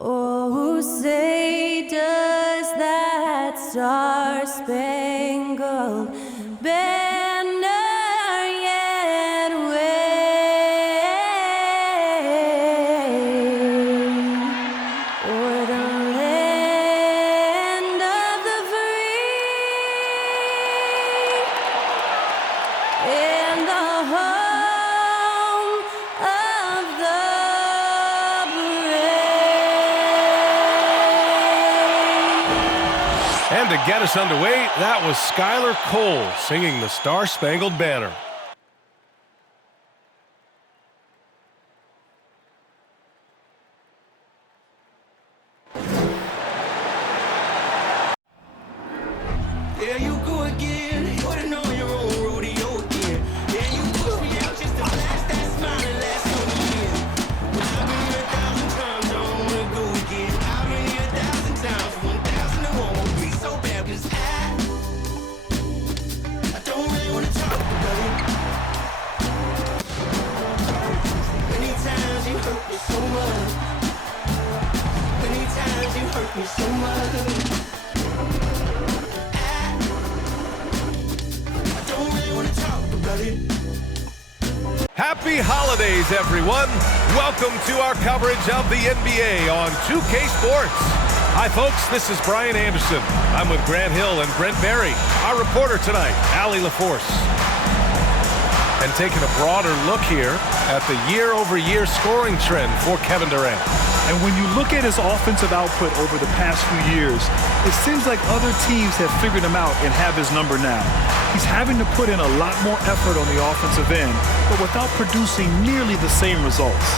Oh, say does that star-spangled banner yet wave o'er the land of the free and the home of the And to get us underway, that was Skylar Cole singing the Star-Spangled Banner. There you go again, putting on your own rodeo again. Yeah, you push me out just to blast that smile and last on the year. But I've been here 1,000 times, I don't wanna go again. I've been here 1,000 times, 1,000 and one won't be so bad, 'cause I don't really wanna talk about it. Many times you hurt me so much. Many times you hurt me so much. Happy holidays, everyone. Welcome to our coverage of the NBA on 2K Sports. Hi, folks. This is Brian Anderson. I'm with Grant Hill and Brent Berry. Our reporter tonight, Allie LaForce. And taking a broader look here at the year-over-year scoring trend for Kevin Durant. And when you look at his offensive output over the past few years, it seems like other teams have figured him out and have his number now. He's having to put in a lot more effort on the offensive end, but without producing nearly the same results.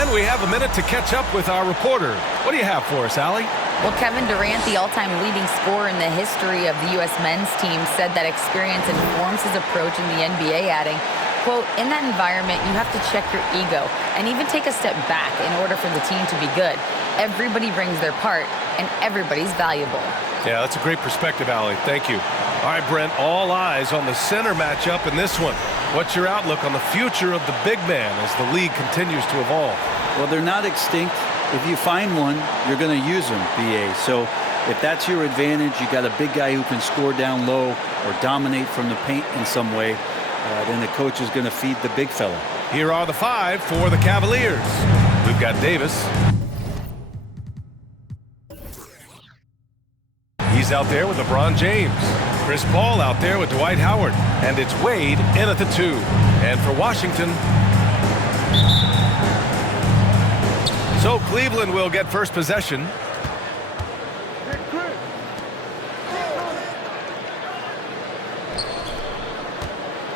And we have a minute to catch up with our reporter. What do you have for us, Allie? Well, Kevin Durant, the all-time leading scorer in the history of the U.S. men's team, said that experience informs his approach in the NBA, adding, quote, in that environment, you have to check your ego and even take a step back in order for the team to be good. Everybody brings their part, and everybody's valuable. Yeah, that's a great perspective, Allie. Thank you. All right, Brent, all eyes on the center matchup in this one. What's your outlook on the future of the big man as the league continues to evolve? Well, they're not extinct. If you find one, you're going to use them, BA. So if that's your advantage, you got a big guy who can score down low or dominate from the paint in some way, then the coach is going to feed the big fella. Here are the five for the Cavaliers. We've got Davis. He's out there with LeBron James. Chris Paul out there with Dwight Howard. And it's Wade in at the 2. And for Washington, so Cleveland will get first possession.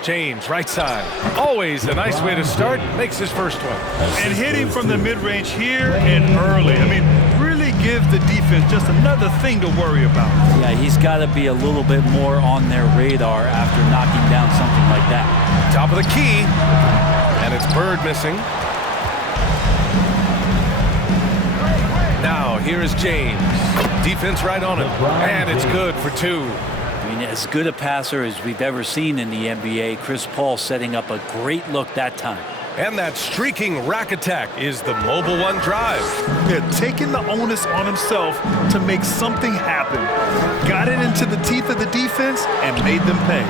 James, right side. Always a nice way to start. Makes his first one. And hitting from the mid-range here and early. I mean, really give the defense just another thing to worry about. Yeah, he's got to be a little bit more on their radar after knocking down something like that. Top of the key. And it's Bird missing. Now, here is James. Defense right on him. And it's good for 2. I mean, as good a passer as we've ever seen in the NBA, Chris Paul setting up a great look that time. And that streaking rack attack is the Mobile One drive. Yeah, taking the onus on himself to make something happen. Got it into the teeth of the defense and made them pay.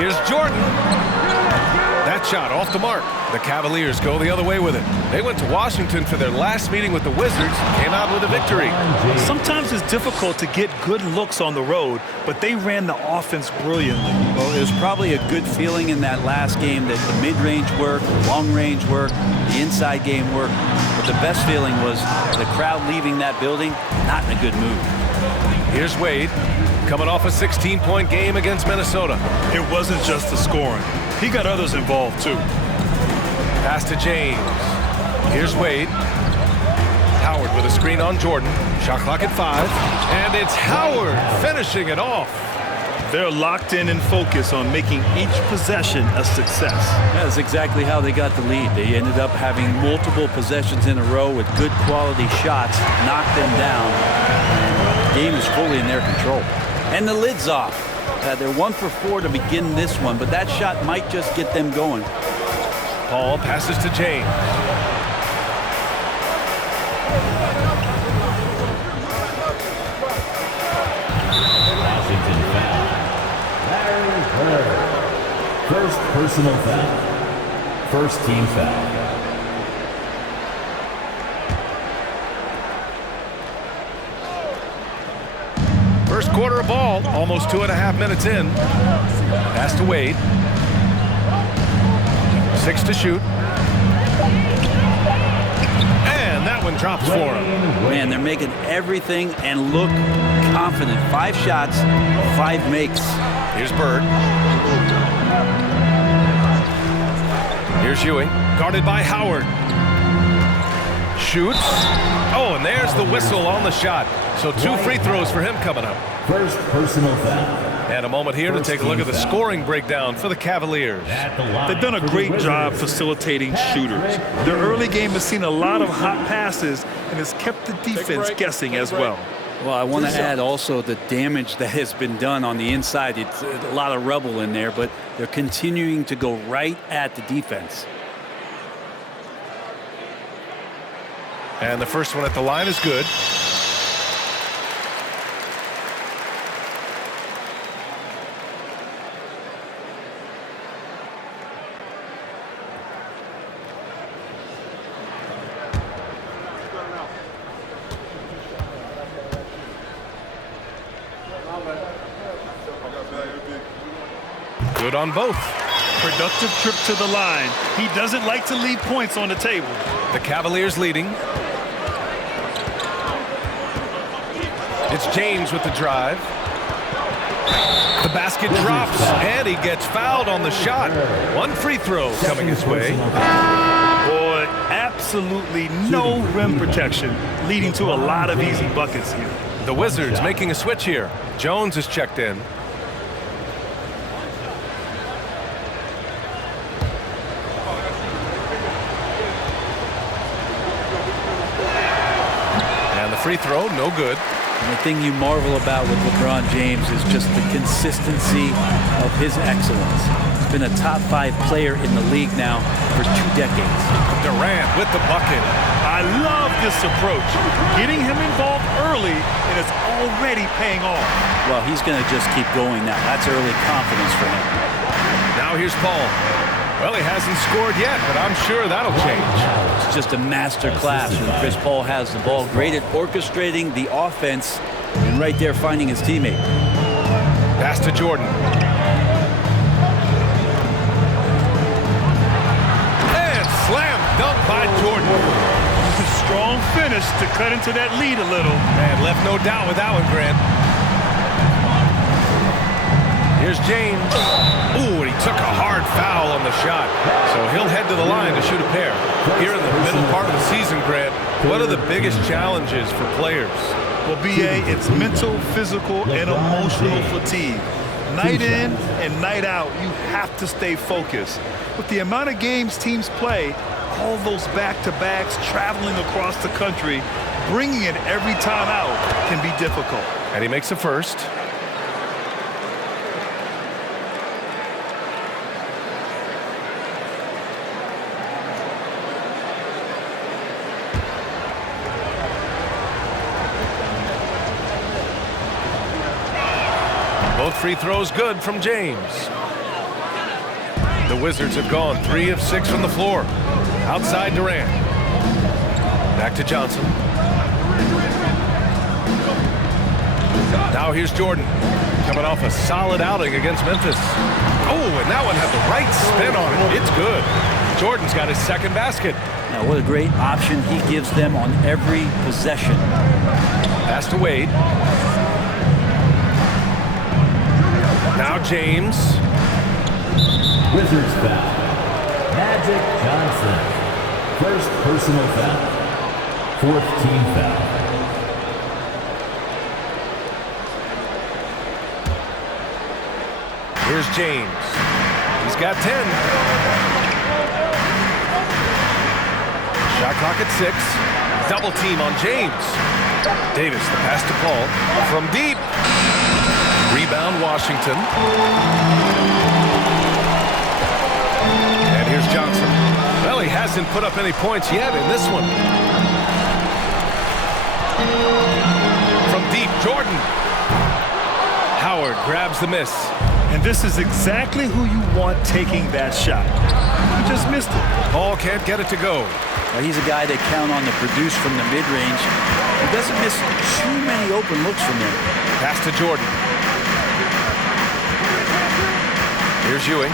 Here's Jordan. That shot off the mark. The Cavaliers go the other way with it. They went to Washington for their last meeting with the Wizards, came out with a victory. Sometimes it's difficult to get good looks on the road, but they ran the offense brilliantly. Well, it was probably a good feeling in that last game that the mid-range worked, the long-range worked, the inside game worked. But the best feeling was the crowd leaving that building not in a good mood. Here's Wade, coming off a 16-point game against Minnesota. It wasn't just the scoring. He got others involved, too. Pass to James. Here's Wade. Howard with a screen on Jordan. Shot clock at 5. And it's Howard finishing it off. They're locked in and focused on making each possession a success. That's exactly how they got the lead. They ended up having multiple possessions in a row with good quality shots, knocked them down, and the game is fully in their control. And the lid's off. They're 1 for 4 to begin this one, but that shot might just get them going. Paul passes to James. Washington foul. Larry Bird. First personal foul. First team foul. First quarter of ball, almost 2.5 minutes in. Pass to Wade. 6 to shoot. And that one drops for him. Man, they're making everything and look confident. 5 shots, 5 makes. Here's Bird. Here's Ewing, guarded by Howard. Shoots. Oh, and there's the whistle on the shot. So 2 free throws for him coming up. First personal foul. And a moment here to take a look at the scoring breakdown for the Cavaliers. They've done a great job facilitating shooters. Their early game has seen a lot of hot passes and has kept the defense guessing as well. Well, I want to add also the damage that has been done on the inside. It's a lot of rubble in there, but they're continuing to go right at the defense. And the first one at the line is good. Good on both. Productive trip to the line. He doesn't like to leave points on the table. The Cavaliers leading. It's James with the drive. The basket drops, and he gets fouled on the shot. 1 free throw coming his way. Boy, absolutely no rim protection, leading to a lot of easy buckets here. The Wizards making a switch here. Jones is checked in. And the free throw, no good. And the thing you marvel about with LeBron James is just the consistency of his excellence. He's been a top 5 player in the league now for 2 decades. Durant with the bucket. I love this approach. Getting him involved early, and it's already paying off. Well, he's going to just keep going now. That's early confidence for him. Now here's Paul. Well, he hasn't scored yet, but I'm sure that'll change. It's just a master class when Chris Paul has the ball. Great at orchestrating the offense and right there finding his teammate. Pass to Jordan. And slam dunk by Jordan. Strong finish to cut into that lead a little. And left no doubt with that one, Grant. Here's James. Ooh, and he took a hard foul on the shot. So he'll head to the line to shoot a pair. Here in the middle part of the season, Grant, what are the biggest challenges for players? Well, B.A., it's mental, physical, and emotional fatigue. Night in and night out, you have to stay focused. With the amount of games teams play, all those back-to-backs, traveling across the country, bringing it every time out can be difficult. And he makes the first. Both free throws good from James. The Wizards have gone 3 of 6 from the floor. Outside Durant. Back to Johnson. Now here's Jordan. Coming off a solid outing against Memphis. Oh, and that one had the right spin on it. It's good. Jordan's got his second basket. Now, what a great option he gives them on every possession. Pass to Wade. Now James. Wizards foul. Magic Johnson. First personal foul. 4th team foul. Here's James. He's got 10. Shot clock at 6. Double team on James. Davis, the pass to Paul. From deep. Rebound Washington. And here's Johnson. Well, he hasn't put up any points yet in this one. From deep, Jordan. Howard grabs the miss. And this is exactly who you want taking that shot. He just missed it. Paul can't get it to go. Well, he's a guy they count on to produce from the mid-range. He doesn't miss too many open looks from there. Pass to Jordan. Here's Ewing.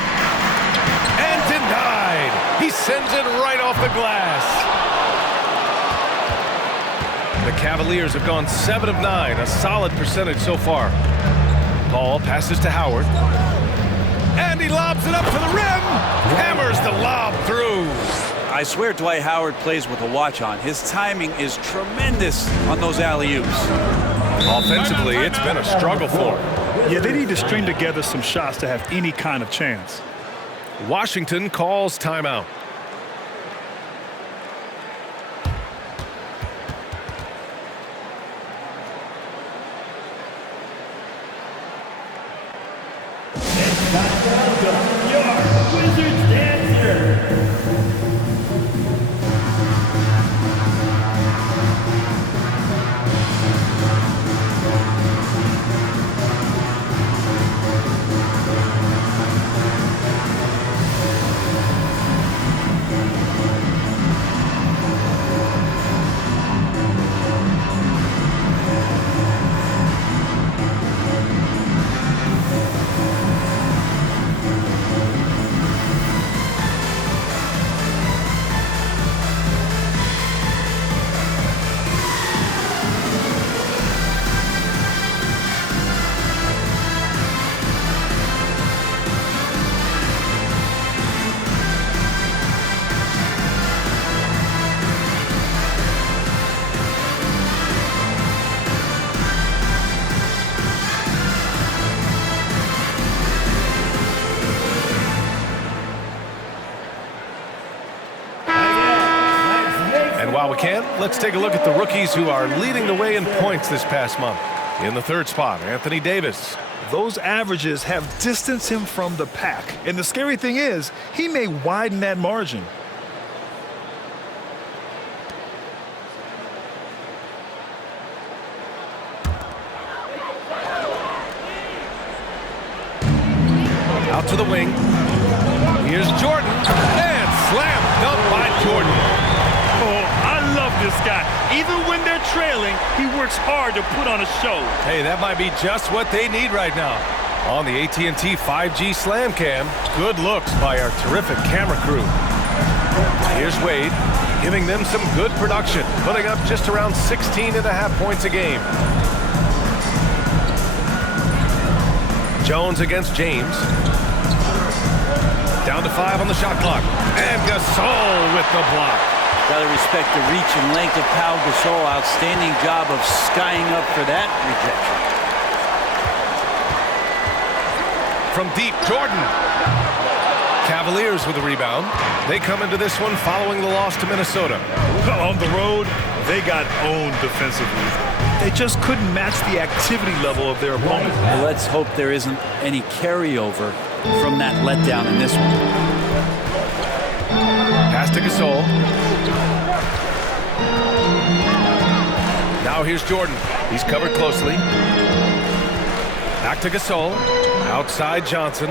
And denied. He sends it right off the glass. The Cavaliers have gone 7 of 9, a solid percentage so far. Paul passes to Howard. And he lobs it up to the rim. Hammers the lob through. I swear Dwight Howard plays with a watch on. His timing is tremendous on those alley-oops. Offensively, it's been a struggle for him. Yeah, they need to string together some shots to have any kind of chance. Washington calls timeout. Wizards dancer. While we can, let's take a look at the rookies who are leading the way in points this past month. In the third spot, Anthony Davis. Those averages have distanced him from the pack. And the scary thing is, he may widen that margin. Out to the wing. Here's Jordan. And slam dunk by Jordan. Oh, I love this guy. Even when they're trailing, he works hard to put on a show. Hey, that might be just what they need right now. On the AT&T 5G Slam Cam, good looks by our terrific camera crew. Here's Wade, giving them some good production, putting up just around 16.5 points a game. Jones against James. Down to 5 on the shot clock. And Gasol with the block. Got to respect the reach and length of Pau Gasol. Outstanding job of skying up for that rejection. From deep, Jordan. Cavaliers with a rebound. They come into this one following the loss to Minnesota. On the road, they got owned defensively. They just couldn't match the activity level of their opponent. Well, let's hope there isn't any carryover from that letdown in this one. Pass to Gasol. Now here's Jordan. He's covered closely. Back to Gasol. Outside Johnson.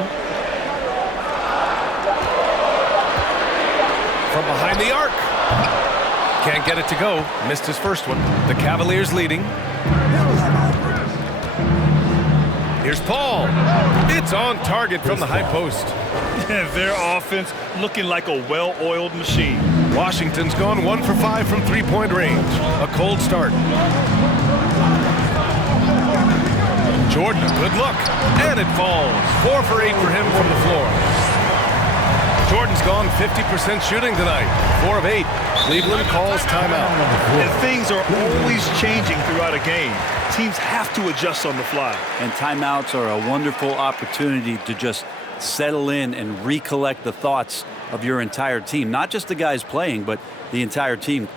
From behind the arc. Can't get it to go. Missed his first one. The Cavaliers leading. Here's Paul. It's on target from the high post. Their offense looking like a well-oiled machine. Washington's gone 1 for 5 from three-point range. A cold start. Jordan, a good look. And it falls. 4 for 8 for him from the floor. Jordan's gone 50% shooting tonight. 4 of 8. Cleveland calls timeout. And things are always changing throughout a game. Teams have to adjust on the fly. And timeouts are a wonderful opportunity to just settle in and recollect the thoughts of your entire team. Not just the guys playing, but the entire team.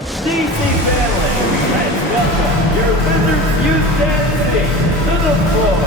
DC family, let's welcome your Wizards youth dance to the floor.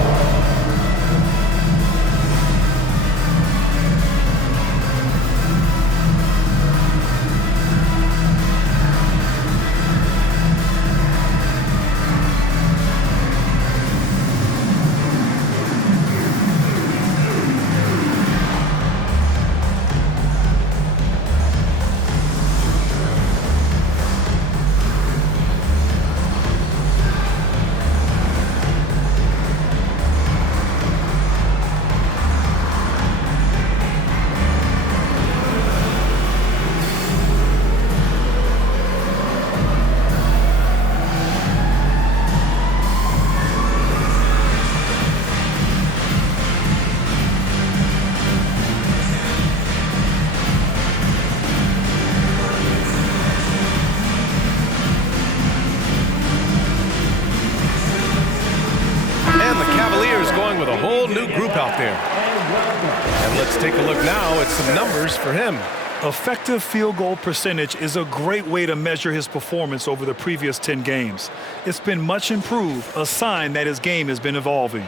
group out there. And let's take a look now at some numbers for him. Effective field goal percentage is a great way to measure his performance over the previous 10 games. It's been much improved, a sign that his game has been evolving.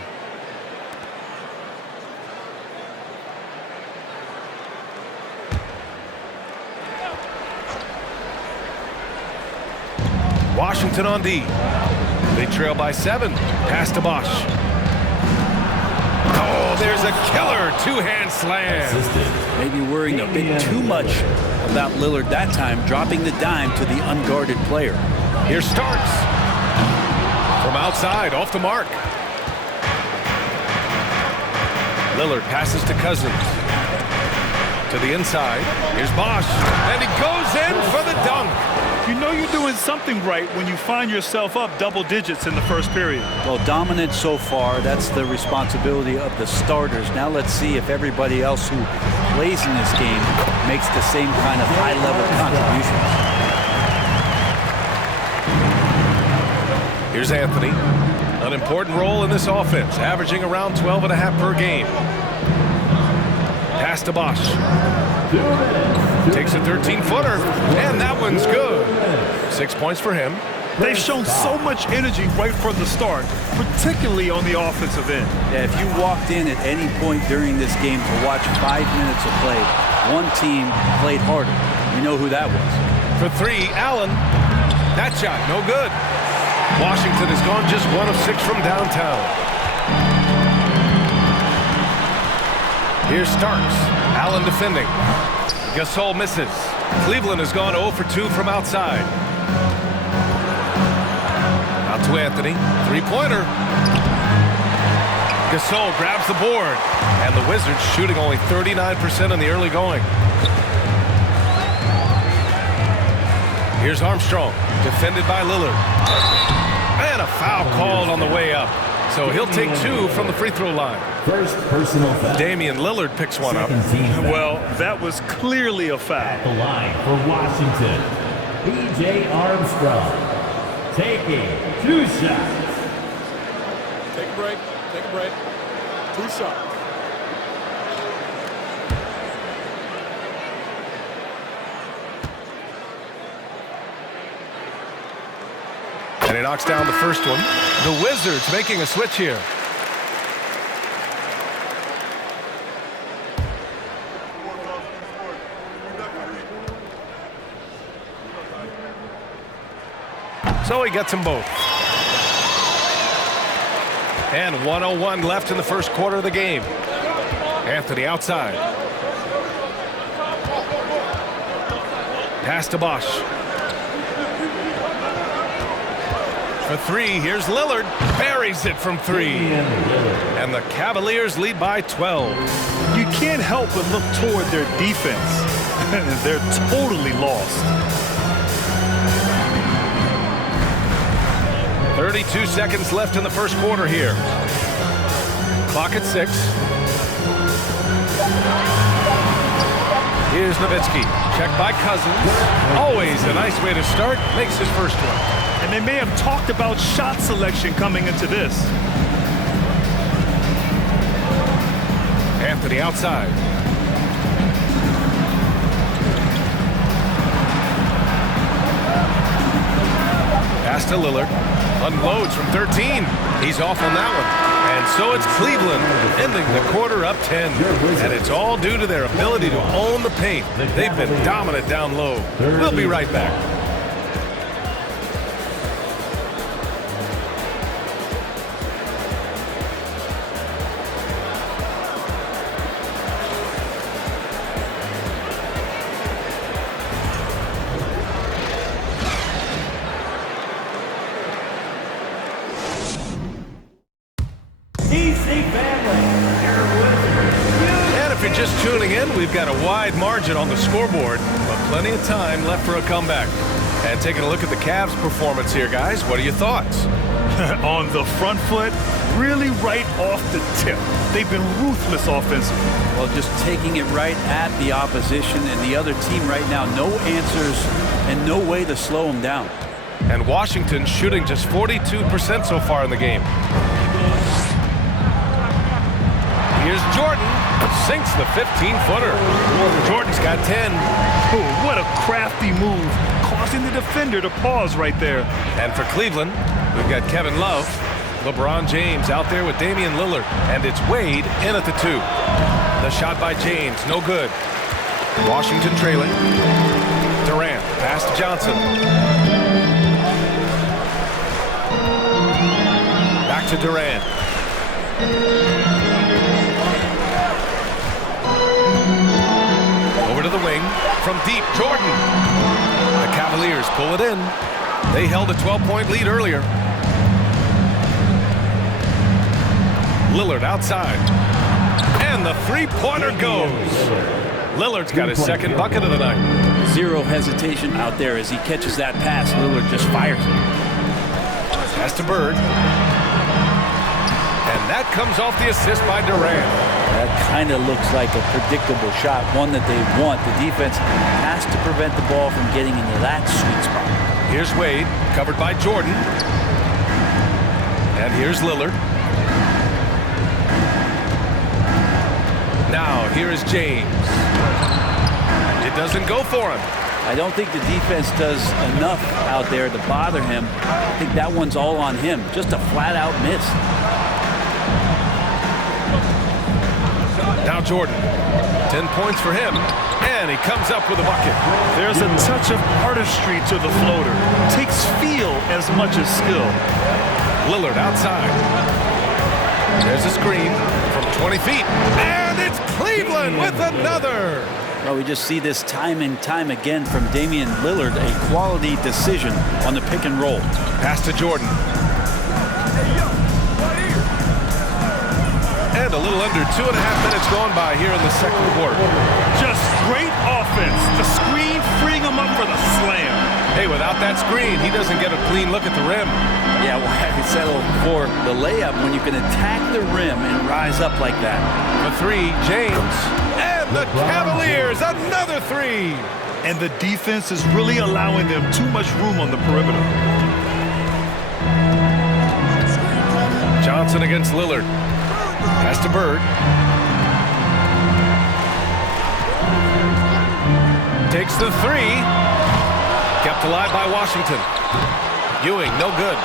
Washington on D. They trail by 7. Pass to Bosch. Oh, there's a killer two-hand slam. Maybe worrying a bit too much about Lillard that time, dropping the dime to the unguarded player. Here Starks. From outside, off the mark. Lillard passes to Cousins. To the inside. Here's Bosch. And he goes in for the dunk. You know you're doing something right when you find yourself up double digits in the first period. Well, dominant so far. That's the responsibility of the starters. Now let's see if everybody else who plays in this game makes the same kind of high-level contributions. Here's Anthony. An important role in this offense, averaging around 12.5 per game. Pass to Bosch. Takes a 13-footer, and that one's good. 6 points for him. They've shown so much energy right from the start, particularly on the offensive end. Yeah, if you walked in at any point during this game to watch 5 minutes of play, one team played harder. You know who that was. For 3, Allen. That shot, no good. Washington has gone just 1 of 6 from downtown. Here's Starks. Allen defending. Gasol misses. Cleveland has gone 0 for 2 from outside. Out to Anthony. 3-pointer. Gasol grabs the board. And the Wizards shooting only 39% in the early going. Here's Armstrong. Defended by Lillard. And a foul called on the way up. So he'll take 2 from the free throw line. First personal foul. Damian Lillard picks one up. Well, that was clearly a foul. The line for Washington, B.J. Armstrong, taking 2 shots. Take a break. Take a break. 2 shots. And he knocks down the first one. The Wizards making a switch here. So he gets them both. And 1:01 left in the first quarter of the game. Anthony outside. Pass to Bosch. For 3, here's Lillard. Buries it from 3. And the Cavaliers lead by 12. You can't help but look toward their defense. They're totally lost. 32 seconds left in the first quarter here. Clock at 6. Here's Nowitzki. Checked by Cousins. Always a nice way to start. Makes his first one. And they may have talked about shot selection coming into this. Anthony outside. Pass to Lillard. Unloads from 13. He's off on that one. And so it's Cleveland ending the quarter up 10. And it's all due to their ability to own the paint. They've been dominant down low. We'll be right back. And if you're just tuning in, we've got a wide margin on the scoreboard, but plenty of time left for a comeback. And taking a look at the Cavs' performance here, guys, what are your thoughts? On the front foot, really right off the tip. They've been ruthless offensively. Well, just taking it right at the opposition and the other team right now. No answers and no way to slow them down. And Washington shooting just 42% so far in the game. Here's Jordan. Sinks the 15-footer. Jordan's got 10. Oh, what a crafty move, causing the defender to pause right there. And for Cleveland, we've got Kevin Love. LeBron James out there with Damian Lillard. And it's Wade in at the 2. The shot by James, no good. Washington trailing. Durant, pass to Johnson. Back to Durant. Over to the wing. From deep, Jordan. The Cavaliers pull it in. They held a 12-point lead earlier. Lillard outside. And the three-pointer goes. Lillard's got his second bucket of the night. Zero hesitation out there as he catches that pass. Lillard just fires it. Pass to Bird. And that comes off the assist by Durant. That kind of looks like a predictable shot, one that they want. The defense has to prevent the ball from getting into that sweet spot. Here's Wade, covered by Jordan. And here's Lillard. Now, here is James. It doesn't go for him. I don't think the defense does enough out there to bother him. I think that one's all on him. Just a flat-out miss. Now Jordan. 10 points for him. And he comes up with a bucket. There's a touch of artistry to the floater. Takes feel as much as skill. Lillard outside. There's a screen from 20 feet. And it's Cleveland with another. Well, we just see this time and time again from Damian Lillard, a quality decision on the pick and roll. Pass to Jordan. And a little under 2.5 minutes gone by here in the second quarter. Just great offense. The screen freeing him up for the slam. Hey, without that screen, he doesn't get a clean look at the rim. Yeah, why settle for the layup when you can attack the rim and rise up like that? The 3, James. And the Cavaliers, another 3. And the defense is really allowing them too much room on the perimeter. Johnson against Lillard. Pass to Bird. Takes the 3. Kept alive by Washington. Ewing, no good.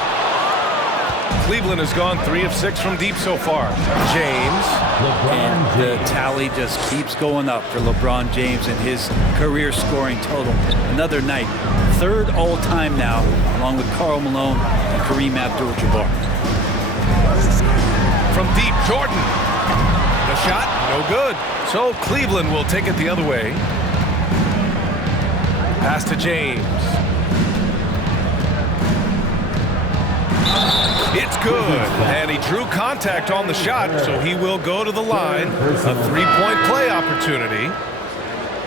Cleveland has gone 3 of 6 from deep so far. James. And the tally just keeps going up for LeBron James and his career scoring total. Another night. 3rd all-time now, along with Karl Malone and Kareem Abdul-Jabbar. From deep, Jordan. The shot, no good. So Cleveland will take it the other way. Pass to James. It's good. And he drew contact on the shot, so he will go to the line. A 3-point play opportunity.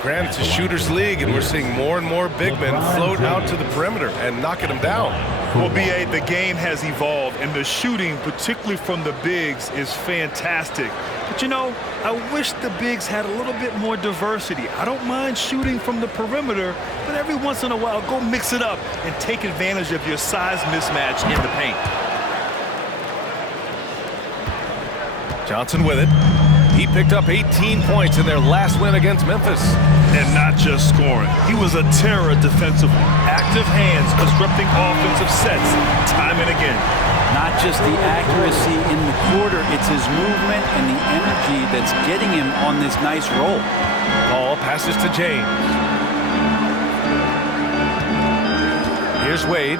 Granted, it's a shooter's league, and we're seeing more and more big men float out to the perimeter and knocking them down. Well, B.A., the game has evolved, and the shooting, particularly from the bigs, is fantastic. But, you know, I wish the bigs had a little bit more diversity. I don't mind shooting from the perimeter, but every once in a while, go mix it up and take advantage of your size mismatch in the paint. Johnson with it. He picked up 18 points in their last win against Memphis. And not just scoring. He was a terror defensively. Active hands disrupting offensive sets time and again. Not just the accuracy in the quarter, it's his movement and the energy that's getting him on this nice roll. Ball passes to James. Here's Wade.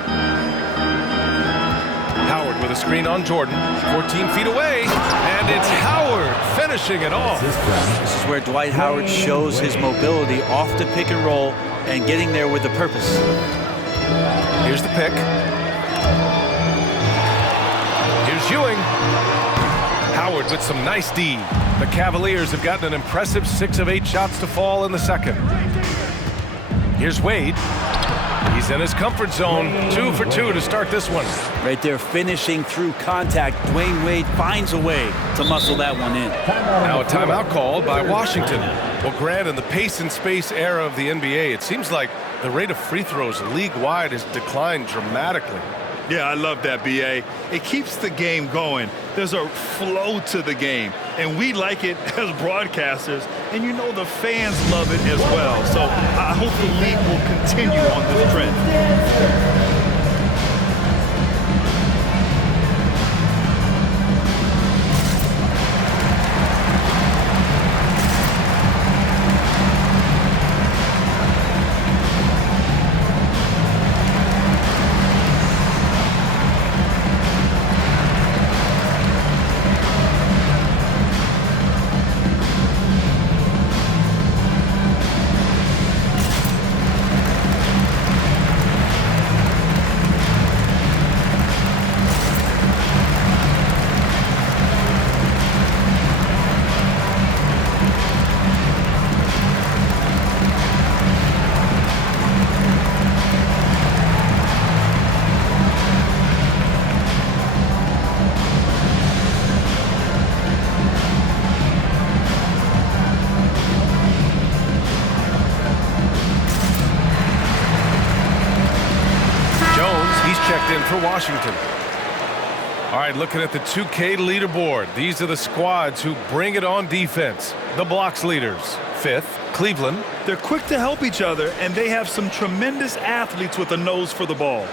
Howard with a screen on Jordan. 14 feet away. And it's Howard finishing it off. This is where Dwight Howard shows his mobility off the pick and roll and getting there with a purpose. Here's the pick. Here's Ewing. Howard with some nice D. The Cavaliers have gotten an impressive 6 of 8 shots to fall in the second. Here's Wade. He's in his comfort zone. 2 for 2 to start this one. Right there, finishing through contact. Dwayne Wade finds a way to muscle that one in. Now a timeout called by Washington. Well, Grant, in the pace and space era of the NBA, it seems like the rate of free throws league-wide has declined dramatically. Yeah, I love that, B.A. It keeps the game going. There's a flow to the game, and we like it as broadcasters, and you know the fans love it as well. So I hope the league will continue on this trend. Checked in for Washington. All right, looking at the 2K leaderboard. These are the squads who bring it on defense. The blocks leaders. 5th, Cleveland. They're quick to help each other, and they have some tremendous athletes with a nose for the ball.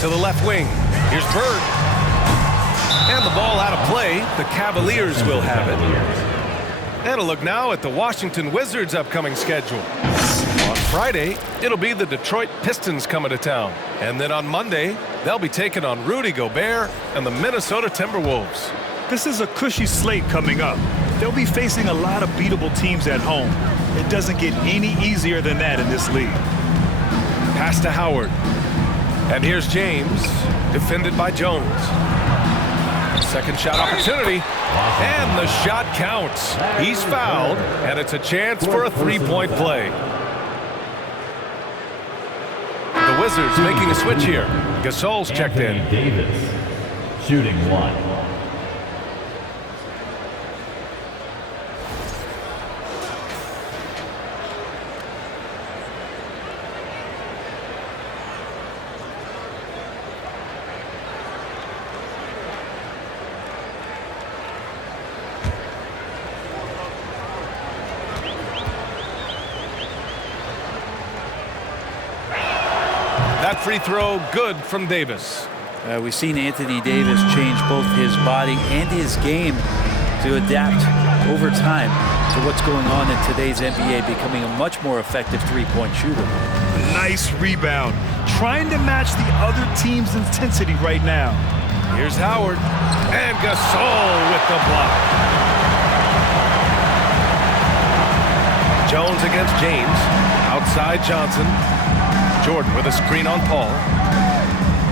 To the left wing. Here's Bird. And the ball out of play. The Cavaliers will have it. And a look now at the Washington Wizards' upcoming schedule. On Friday, it'll be the Detroit Pistons coming to town. And then on Monday, they'll be taking on Rudy Gobert and the Minnesota Timberwolves. This is a cushy slate coming up. They'll be facing a lot of beatable teams at home. It doesn't get any easier than that in this league. Pass to Howard. And here's James, defended by Jones. Second shot opportunity, and the shot counts. He's fouled, and it's a chance for a three-point play. The Wizards making a switch here. Gasol's checked in. Davis, shooting 1. That free throw good from Davis. We've seen Anthony Davis change both his body and his game to adapt over time to what's going on in today's NBA, becoming a much more effective three-point shooter. Nice rebound. Trying to match the other team's intensity right now. Here's Howard. And Gasol with the block. Jones against James. Outside Johnson. Jordan with a screen on Paul.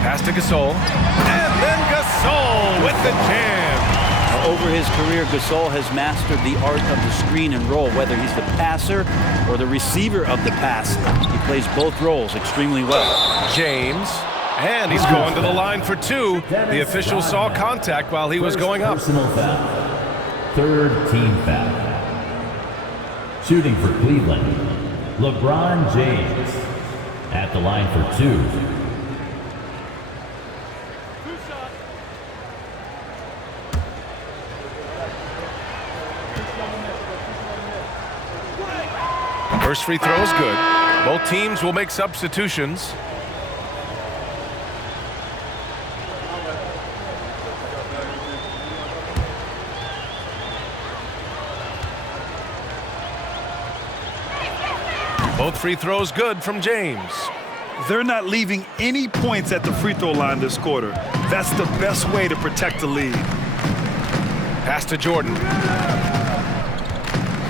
Pass to Gasol. And then Gasol with the jam. Over his career, Gasol has mastered the art of the screen and roll, whether he's the passer or the receiver of the pass. He plays both roles extremely well. James. And he's going to the line for 2. The official saw contact while he was going up. Personal foul. 3rd team foul. Shooting for Cleveland, LeBron James. At the line for 2. First free throw is good. Both teams will make substitutions. Both free throws good from James. They're not leaving any points at the free throw line this quarter. That's the best way to protect the lead. Pass to Jordan.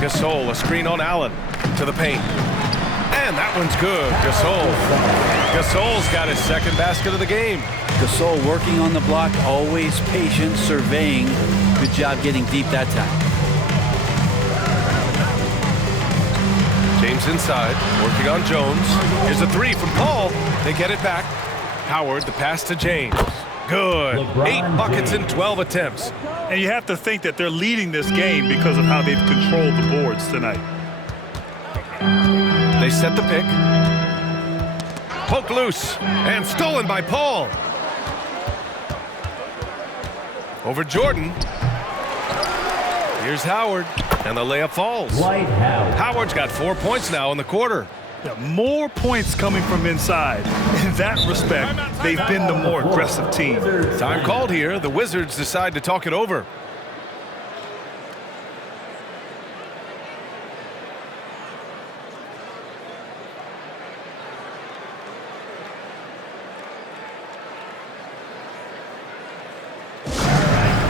Gasol, a screen on Allen. To the paint. And that one's good. Gasol's got his second basket of the game. Gasol working on the block, always patient, surveying. Good job getting deep that time. James inside, working on Jones. Here's a 3 from Paul. They get it back. Howard, the pass to James. Good. 8 LeBron buckets James. in 12 attempts. And you have to think that they're leading this game because of how they've controlled the boards tonight. They set the pick. Poked loose and stolen by Paul. Over Jordan. Here's Howard, and the layup falls. Dwight Howard. Howard's got 4 points now in the quarter. Yeah, more points coming from inside. In that respect, they've been the more aggressive team. Time called here. The Wizards decide to talk it over.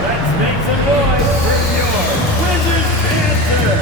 Let's make some noise for your Wizards Panther.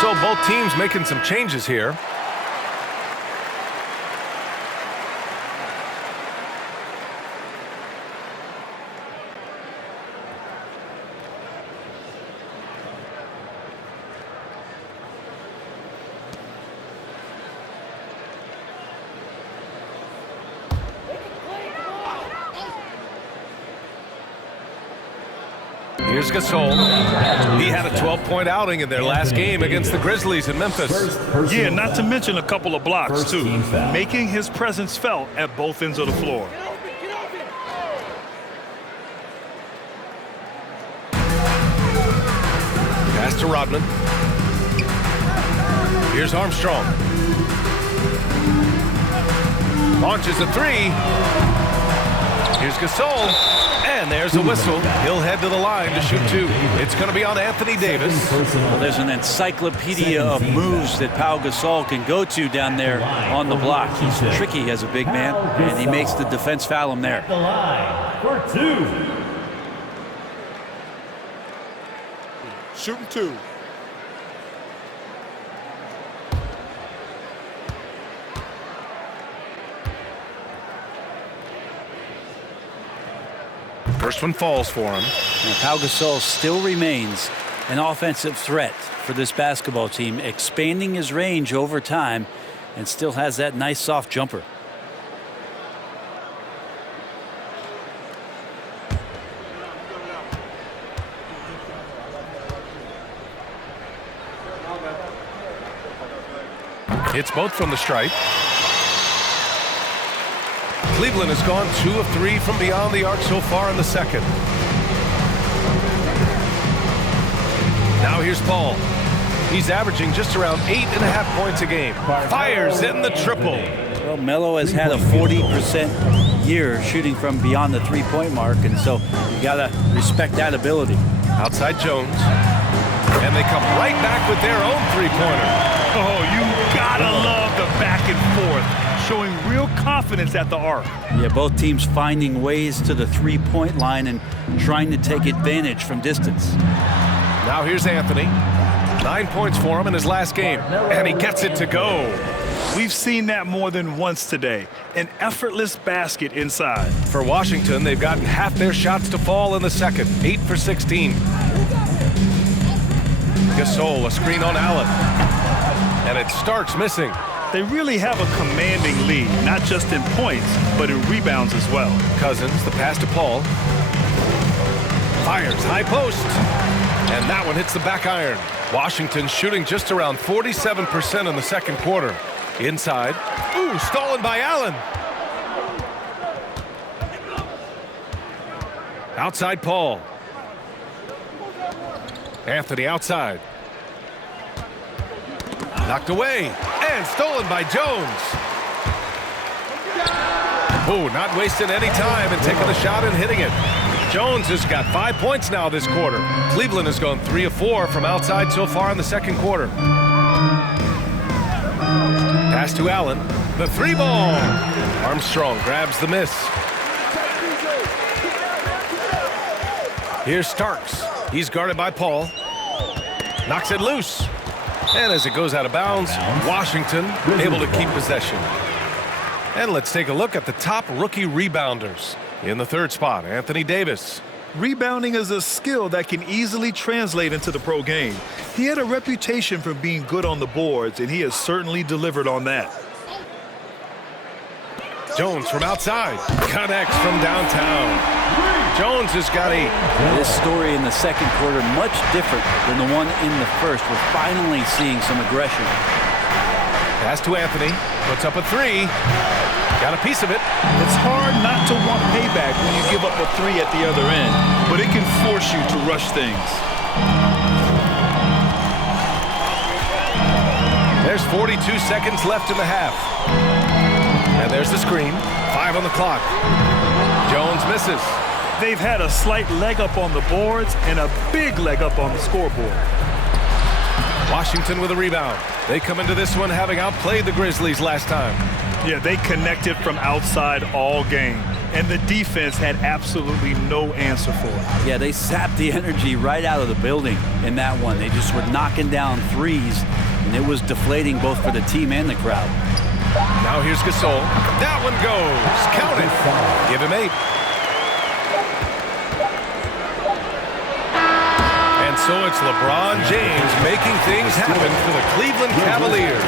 So both teams making some changes here. Here's Gasol. He had a 12-point outing in their last game against the Grizzlies in Memphis. Yeah, not to mention a couple of blocks, First too. team foul. Making his presence felt at both ends of the floor. Pass to Rodman. Here's Armstrong. Launches a three. Here's Gasol. And there's a whistle. He'll head to the line to shoot two. It's going to be on Anthony Davis. Well, there's an encyclopedia of moves that Pau Gasol can go to down there on the block. He's tricky as a big man, and he makes the defense foul him there. The line for two. Shooting two. First one falls for him. And Pau Gasol still remains an offensive threat for this basketball team, expanding his range over time and still has that nice soft jumper. Hits both from the stripe. Cleveland has gone 2 of 3 from beyond the arc so far in the second. Now here's Paul. He's averaging just around 8.5 points a game. Fires in the triple. Well, Melo has had a 40% year shooting from beyond the three-point mark, and so you got to respect that ability. Outside Jones. And they come right back with their own three-pointer. Oh, you gotta love the back and forth, showing real confidence at the arc. Yeah, both teams finding ways to the three-point line and trying to take advantage from distance. Now here's Anthony. 9 points for him in his last game, and he gets it to go. We've seen that more than once today. An effortless basket inside. For Washington, they've gotten half their shots to fall in the second, 8 for 16. Gasol, a screen on Allen. And it starts missing. They really have a commanding lead, not just in points, but in rebounds as well. Cousins, the pass to Paul. Fires, high post. And that one hits the back iron. Washington shooting just around 47% in the second quarter. Inside. Ooh, stolen by Allen. Outside Paul. Anthony outside. Knocked away and stolen by Jones. Oh, not wasting any time and taking the shot and hitting it. Jones has got 5 points now this quarter. Cleveland has gone 3 of 4 from outside so far in the second quarter. Pass to Allen. The 3-ball. Armstrong grabs the miss. Here's Starks. He's guarded by Paul. Knocks it loose. And as it goes out of bounds, Washington able to keep possession. And let's take a look at the top rookie rebounders. In the third spot, Anthony Davis. Rebounding is a skill that can easily translate into the pro game. He had a reputation for being good on the boards, and he has certainly delivered on that. Jones from outside. Connects from downtown. Jones has got 8. This story in the second quarter much different than the one in the first. We're finally seeing some aggression. Pass to Anthony. Puts up a 3. Got a piece of it. It's hard not to want payback when you give up a 3 at the other end, but it can force you to rush things. There's 42 seconds left in the half. And there's the screen. 5 on the clock. Jones misses. They've had a slight leg up on the boards and a big leg up on the scoreboard. Washington with a rebound. They come into this one having outplayed the Grizzlies last time. Yeah, they connected from outside all game, and the defense had absolutely no answer for it. Yeah, they sapped the energy right out of the building in that one. They just were knocking down threes, and it was deflating both for the team and the crowd. Now here's Gasol. That one goes. Count it. Give him 8. And so it's LeBron James making things happen for the Cleveland Cavaliers,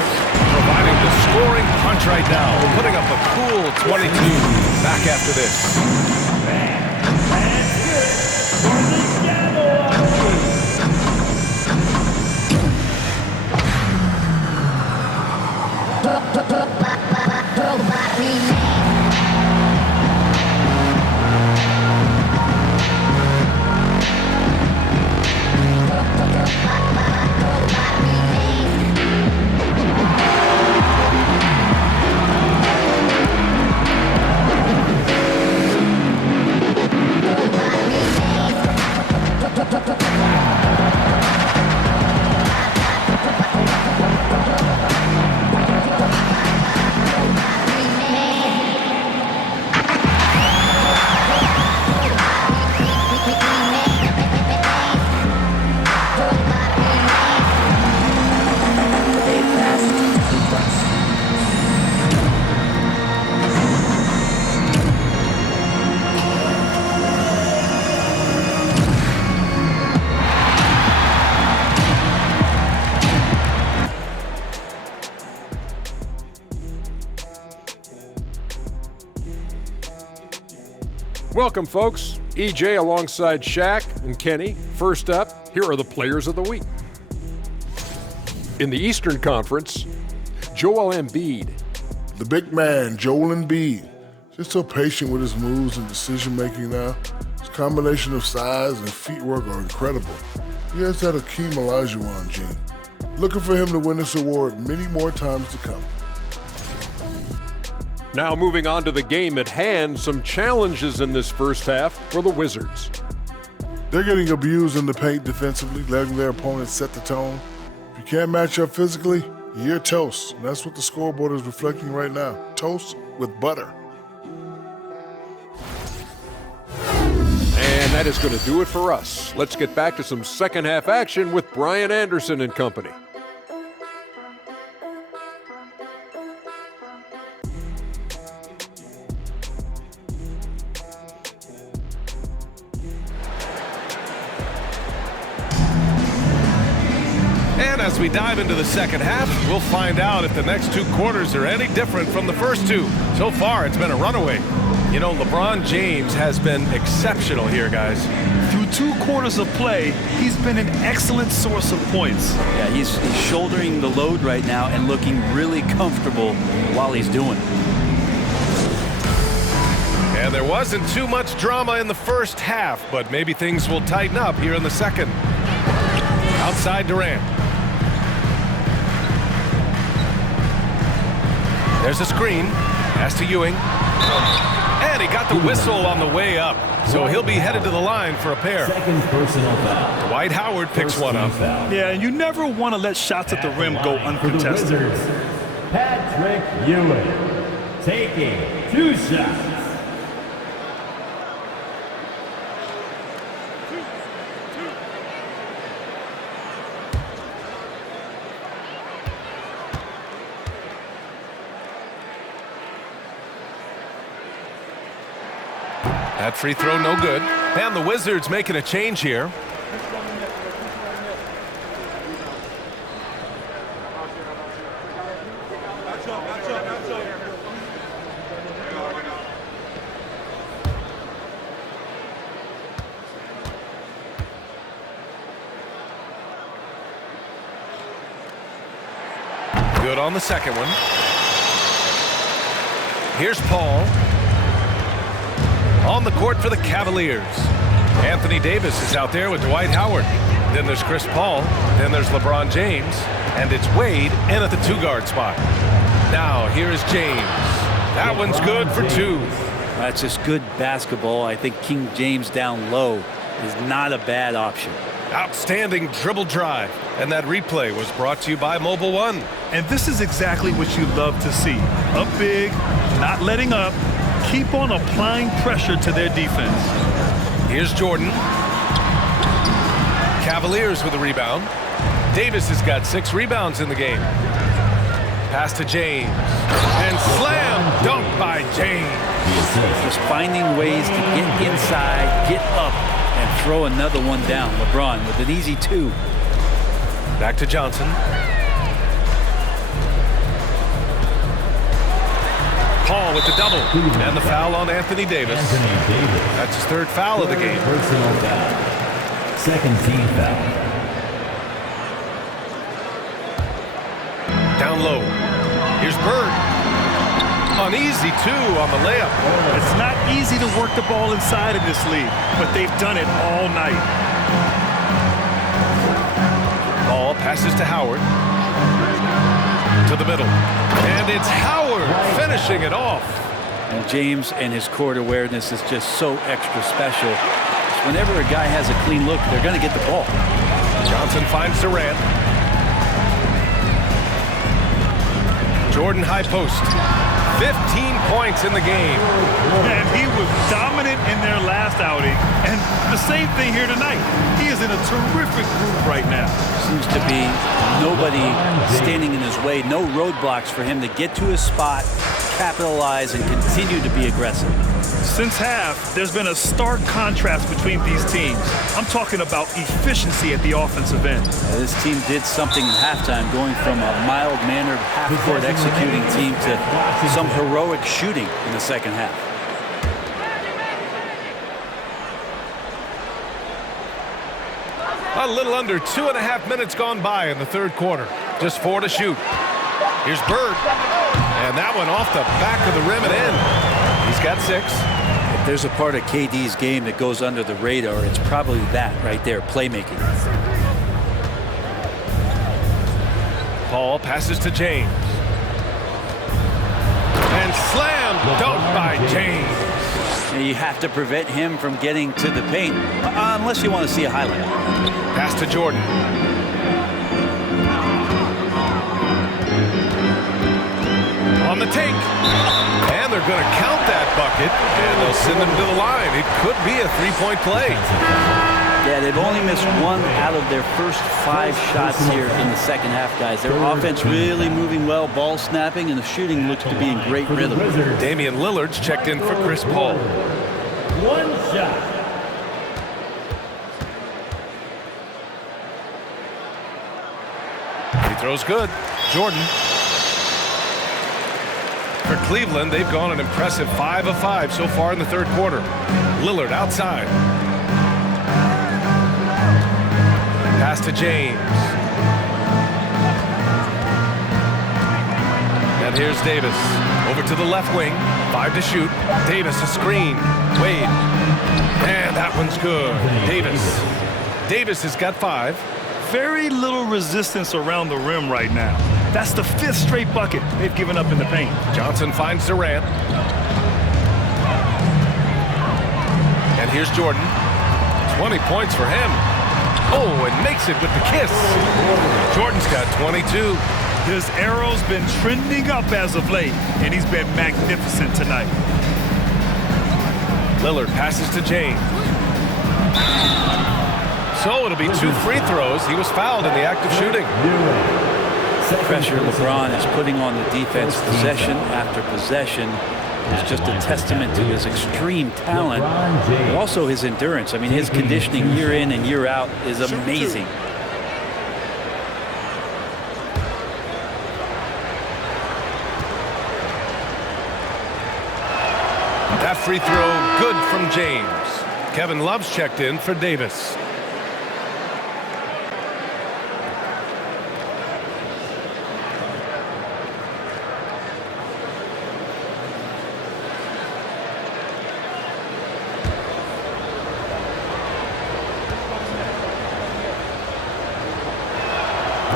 providing the scoring punch right now, putting up a cool 22. Back after this. Welcome, folks. EJ alongside Shaq and Kenny. First up, here are the players of the week. In the Eastern Conference, Joel Embiid. The big man, Joel Embiid. Just so patient with his moves and decision-making now. His combination of size and feet work are incredible. He has that Akeem Olajuwon gene. Looking for him to win this award many more times to come. Now moving on to the game at hand, some challenges in this first half for the Wizards. They're getting abused in the paint defensively, letting their opponents set the tone. If you can't match up physically, you're toast. And that's what the scoreboard is reflecting right now. Toast with butter. And that is going to do it for us. Let's get back to some second half action with Brian Anderson and company. And as we dive into the second half, we'll find out if the next 2 quarters are any different from the first 2. So far, it's been a runaway. You know, LeBron James has been exceptional here, guys. Through 2 quarters of play, he's been an excellent source of points. Yeah, he's shouldering the load right now and looking really comfortable while he's doing it. And there wasn't too much drama in the first half, but maybe things will tighten up here in the second. Outside Durant. There's a screen. Pass to Ewing. And he got the whistle on the way up. So he'll be headed to the line for a pair. Second personal foul. Dwight Howard picks one up. Yeah, and you never want to let shots at the rim go uncontested. For the Wizards, Patrick Ewing taking 2 shots. That free throw no good. And the Wizards making a change here. Good on the second one. Here's Paul. On the court for the Cavaliers. Anthony Davis is out there with Dwight Howard. Then there's Chris Paul. Then there's LeBron James. And it's Wade in at the 2-guard spot. Now here is James. That one's good for 2. That's just good basketball. I think King James down low is not a bad option. Outstanding dribble drive. And that replay was brought to you by Mobile One. And this is exactly what you love to see. Up big, not letting up. Keep on applying pressure to their defense. Here's Jordan. Cavaliers with a rebound. Davis has got 6 rebounds in the game. Pass to James. And slam dunk by James. Just finding ways to get inside, get up, and throw another one down. LeBron with an easy 2. Back to Johnson. Paul with the double. And the foul on Anthony Davis. That's his 3rd foul of the game. Personal foul. Second team foul. Down low. Here's Bird. Uneasy 2 on the layup. It's not easy to work the ball inside in this league, but they've done it all night. Ball passes to Howard. To the middle. And it's Howard finishing it off. And James and his court awareness is just so extra special. Whenever a guy has a clean look, they're going to get the ball. Johnson finds Durant. Jordan high post. 15 points in the game. And he was dominant in their last outing. And the same thing here tonight. He is in a terrific groove right now. Seems to be nobody standing in his way. No roadblocks for him to get to his spot, capitalize, and continue to be aggressive. Since half, there's been a stark contrast between these teams. I'm talking about efficiency at the offensive end. This team did something in halftime, going from a mild-mannered half-court executing team to some heroic shooting in the second half. A little under 2.5 minutes gone by in the 3rd quarter. Just 4 to shoot. Here's Bird. And that one off the back of the rim and in. He's got 6. If there's a part of KD's game that goes under the radar, it's probably that right there, playmaking. Paul passes to James. And slam dunk by James. And you have to prevent him from getting to the paint, unless you want to see a highlight. Pass to Jordan. On the take. And they're going to count that bucket, and they'll send him to the line. It could be a 3-point play. Yeah, they've only missed 1 out of their first 5 shots here in the second half, guys. Their offense really moving well, ball snapping, and the shooting looks to be in great rhythm. Damian Lillard's checked in for Chris Paul. 1 shot. He throws good. Jordan. For Cleveland, they've gone an impressive 5 of 5 so far in the 3rd quarter. Lillard outside. Pass to James. And here's Davis. Over to the left wing. 5 to shoot. Davis a screen. Wade. And that one's good. Davis has got 5. Very little resistance around the rim right now. That's the 5th straight bucket they've given up in the paint. Johnson finds Durant. And here's Jordan. 20 points for him. Oh, and makes it with the kiss. Jordan's got 22. His arrow's been trending up as of late, and he's been magnificent tonight. Lillard passes to James. So it'll be 2 free throws. He was fouled in the act of shooting. Pressure LeBron is putting on the defense possession after possession is just a testament to his extreme talent, but also his endurance. I mean, his conditioning year in and year out is amazing. That free throw good from James. Kevin Love's checked in for Davis.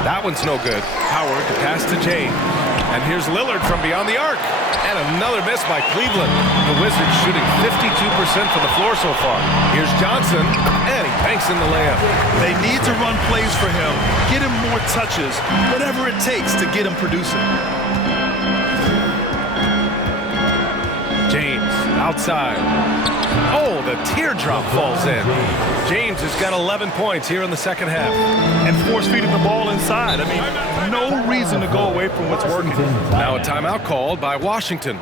That one's no good. Howard to pass to James. And here's Lillard from beyond the arc. And another miss by Cleveland. The Wizards shooting 52% from the floor so far. Here's Johnson, and he banks in the layup. They need to run plays for him, get him more touches, whatever it takes to get him producing. James outside. Oh, the teardrop falls in. James has got 11 points here in the second half. And force-feeding the ball inside. I mean, no reason to go away from what's working. Now a timeout called by Washington.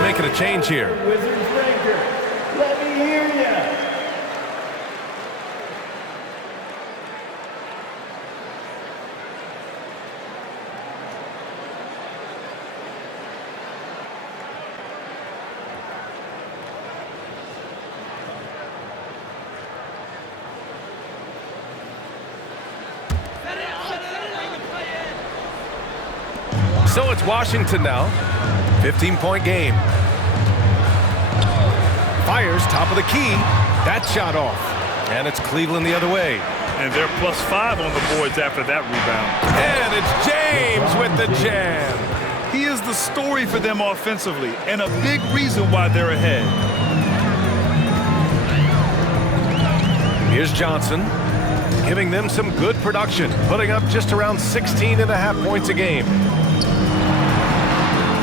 Making a change here. Wizards Breaker, let me hear ya. So it's Washington now. 15-point game. Fires top of the key. That shot off. And it's Cleveland the other way. And they're +5 on the boards after that rebound. And it's James with the jam. He is the story for them offensively and a big reason why they're ahead. Here's Johnson, giving them some good production, putting up just around 16.5 points a game.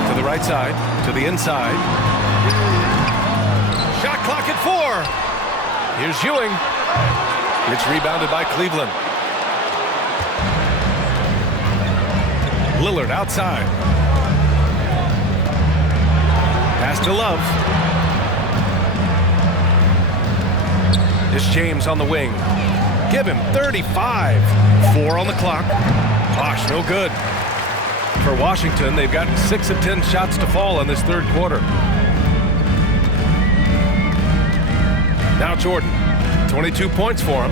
To the right side, to the inside. Shot clock at 4. Here's Ewing. It's rebounded by Cleveland. Lillard outside. Pass to Love. It's James on the wing. Give him 35. 4 on the clock. Bosh, no good. For Washington, they've got 6 of 10 shots to fall in this third quarter. Now Jordan, 22 points for him.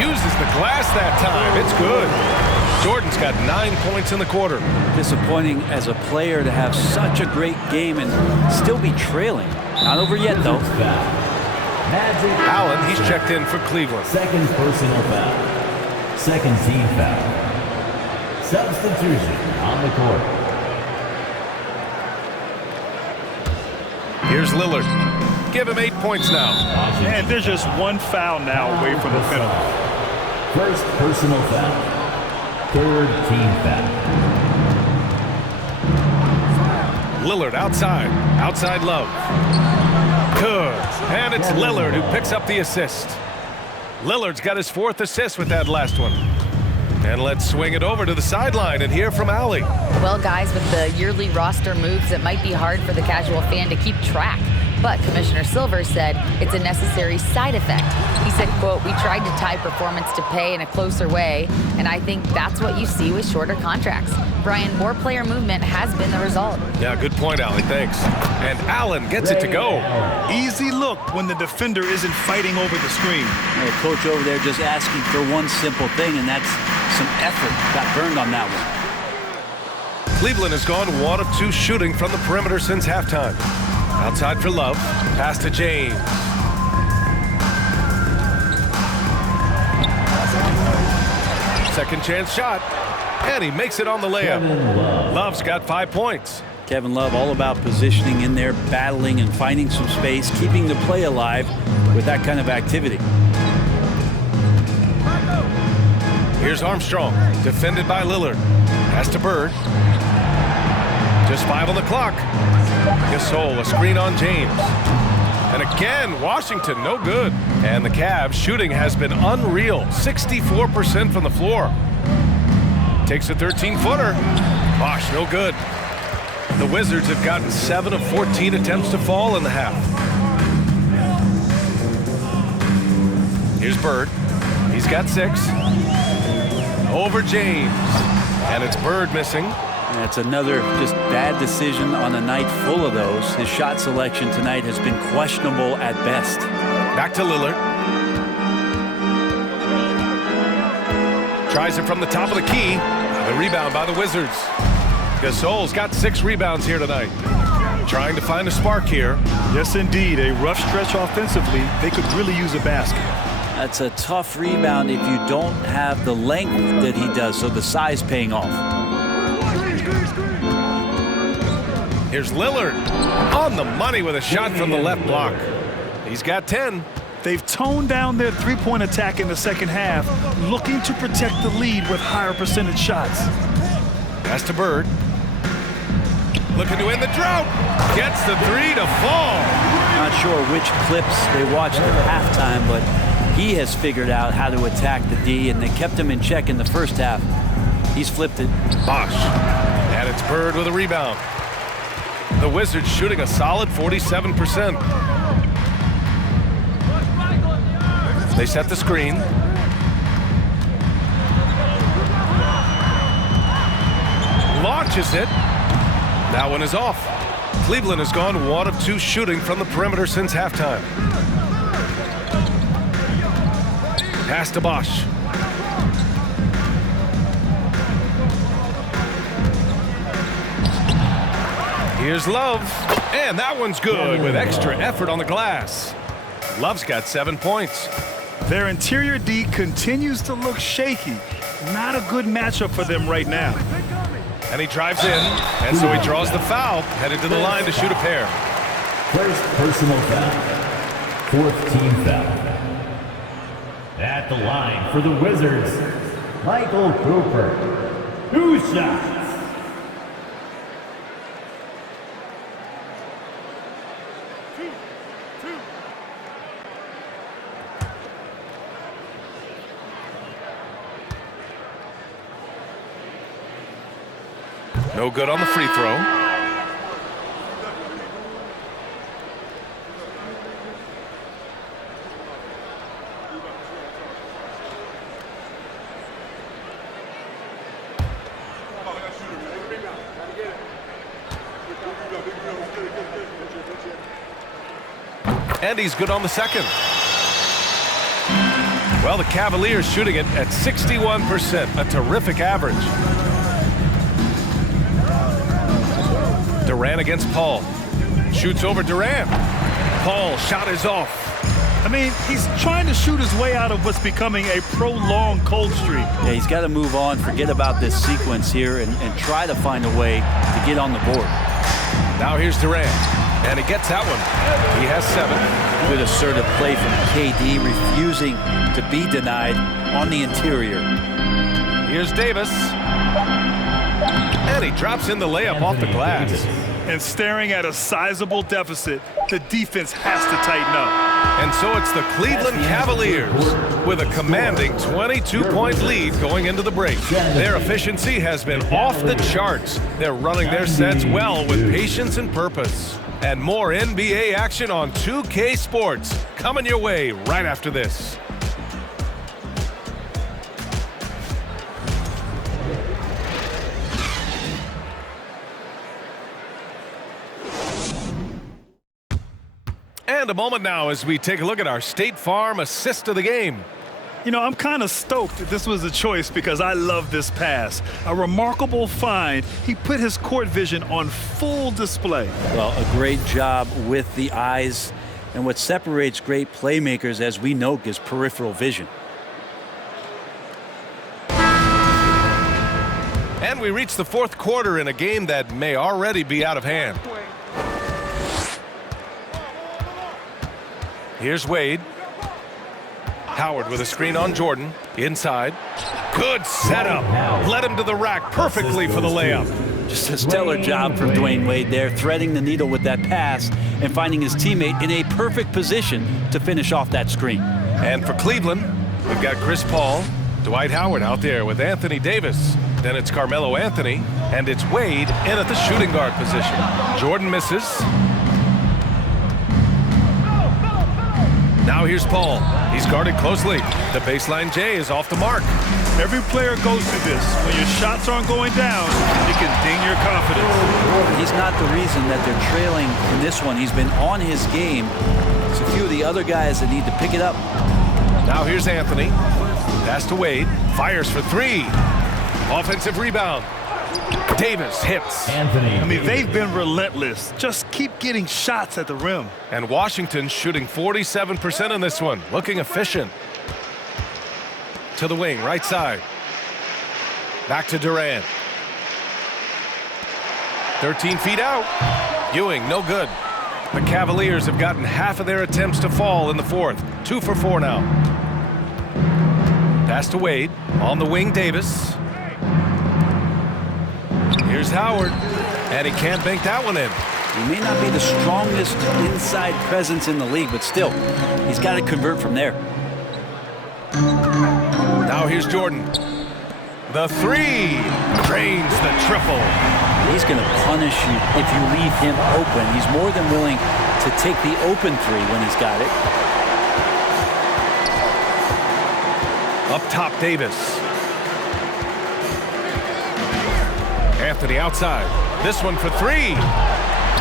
Uses the glass that time. It's good. Jordan Lillard's got 9 points in the quarter. Disappointing as a player to have such a great game and still be trailing. Not over yet, though. Magic Allen, he's checked in for Cleveland. Second personal foul. Second team foul. Substitution on the court. Here's Lillard. Give him 8 points now. And there's just one foul now away from the penalty. First personal foul. Third team foul. Lillard outside Love. Good. And it's Lillard who picks up the assist. Lillard's got his 4th assist with that last one. And let's swing it over to the sideline and hear from Allie. Well, guys, with the yearly roster moves, it might be hard for the casual fan to keep track. But Commissioner Silver said it's a necessary side effect. He said, quote, "We tried to tie performance to pay in a closer way, and I think that's what you see with shorter contracts." Brian, more player movement has been the result. Yeah, good point, Allie. Thanks. And Allen gets it to go. Easy look when the defender isn't fighting over the screen. The coach over there just asking for one simple thing, and that's some effort. Got burned on that one. Cleveland has gone 1 of 2 shooting from the perimeter since halftime. Outside for Love. Pass to James. Second chance shot. And he makes it on the layup. Love's got 5 points. Kevin Love all about positioning in there, battling and finding some space, keeping the play alive with that kind of activity. Here's Armstrong, defended by Lillard. Pass to Bird. Just 5 on the clock. Gasol, a screen on James. And again, Washington, no good. And the Cavs shooting has been unreal, 64% from the floor. Takes a 13-footer. Bosh, no good. The Wizards have gotten 7 of 14 attempts to fall in the half. Here's Bird. He's got 6. Over James. And it's Bird missing. And it's another just bad decision on a night full of those. His shot selection tonight has been questionable at best. Back to Lillard. Tries it from the top of the key. The rebound by the Wizards. Gasol's got 6 rebounds here tonight. Trying to find a spark here. Yes, indeed. A rough stretch offensively. They could really use a basket. That's a tough rebound if you don't have the length that he does, so the size paying off. Here's Lillard on the money with a shot from the left block. He's got 10. They've toned down their three-point attack in the second half, looking to protect the lead with higher percentage shots. Pass to Bird. Looking to end the drought. Gets the 3 to fall. Not sure which clips they watched at halftime, but he has figured out how to attack the D, and they kept him in check in the first half. He's flipped it. Bosh. And it's Bird with a rebound. The Wizards shooting a solid 47%. They set the screen. Launches it. That one is off. Cleveland has gone 1 of 2 shooting from the perimeter since halftime. Pass to Bosh. Here's Love. And that one's good with extra effort on the glass. Love's got 7 points. Their interior D continues to look shaky. Not a good matchup for them right now. And he drives in, and so he draws the foul, headed to the line to shoot a pair. First personal foul. 4th team foul. At the line for the Wizards, Michael Cooper. 2 shots. No good on the free throw. And he's good on the second. Well, the Cavaliers shooting it at 61%, a terrific average. Durant against Paul. Shoots over Durant. Paul, shot is off. I mean, he's trying to shoot his way out of what's becoming a prolonged cold streak. Yeah, he's got to move on, forget about this sequence here, and try to find a way to get on the board. Now here's Durant, and he gets that one. He has 7. Good assertive play from KD, refusing to be denied on the interior. Here's Davis. And he drops in the layup off the glass. And staring at a sizable deficit, the defense has to tighten up. And so it's the Cleveland Cavaliers with a commanding 22-point lead going into the break. Their efficiency has been off the charts. They're running their sets well with patience and purpose. And more NBA action on 2K Sports coming your way right after this. And a moment now as we take a look at our State Farm assist of the game. You know, I'm kind of stoked that this was a choice because I love this pass. A remarkable find. He put his court vision on full display. Well, a great job with the eyes. And what separates great playmakers, as we know, is peripheral vision. And we reach the fourth quarter in a game that may already be out of hand. Here's Wade. Howard with a screen on Jordan. Inside. Good setup. Led him to the rack perfectly for the layup. Just a stellar job from Dwayne Wade there, threading the needle with that pass and finding his teammate in a perfect position to finish off that screen. And for Cleveland, we've got Chris Paul, Dwight Howard out there with Anthony Davis. Then it's Carmelo Anthony, and it's Wade in at the shooting guard position. Jordan misses. Now here's Paul. He's guarded closely. The baseline J is off the mark. Every player goes through this. When your shots aren't going down, it can ding your confidence. He's not the reason that they're trailing in this one. He's been on his game. It's a few of the other guys that need to pick it up. Now here's Anthony. Pass to Wade. Fires for 3. Offensive rebound. Davis hits. I mean, they've been relentless. Just keep getting shots at the rim. And Washington shooting 47% in this one. Looking efficient. To the wing, right side. Back to Durant. 13 feet out. Ewing, no good. The Cavaliers have gotten half of their attempts to fall in the fourth. 2 for 4 now. Pass to Wade. On the wing, Davis. Here's Howard, and he can't bank that one in. He may not be the strongest inside presence in the league, but still, he's got to convert from there. Now here's Jordan. The 3 drains the triple. He's going to punish you if you leave him open. He's more than willing to take the open 3 when he's got it. Up top, Davis. Anthony outside. This one for 3.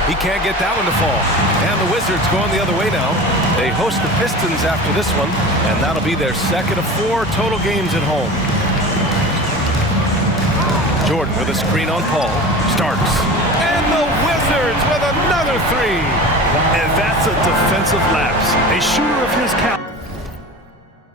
He can't get that one to fall. And the Wizards going the other way now. They host the Pistons after this one, and that'll be their second of 4 total games at home. Jordan with a screen on Paul. Starks. And the Wizards with another 3. And that's a defensive lapse. A shooter of his caliber.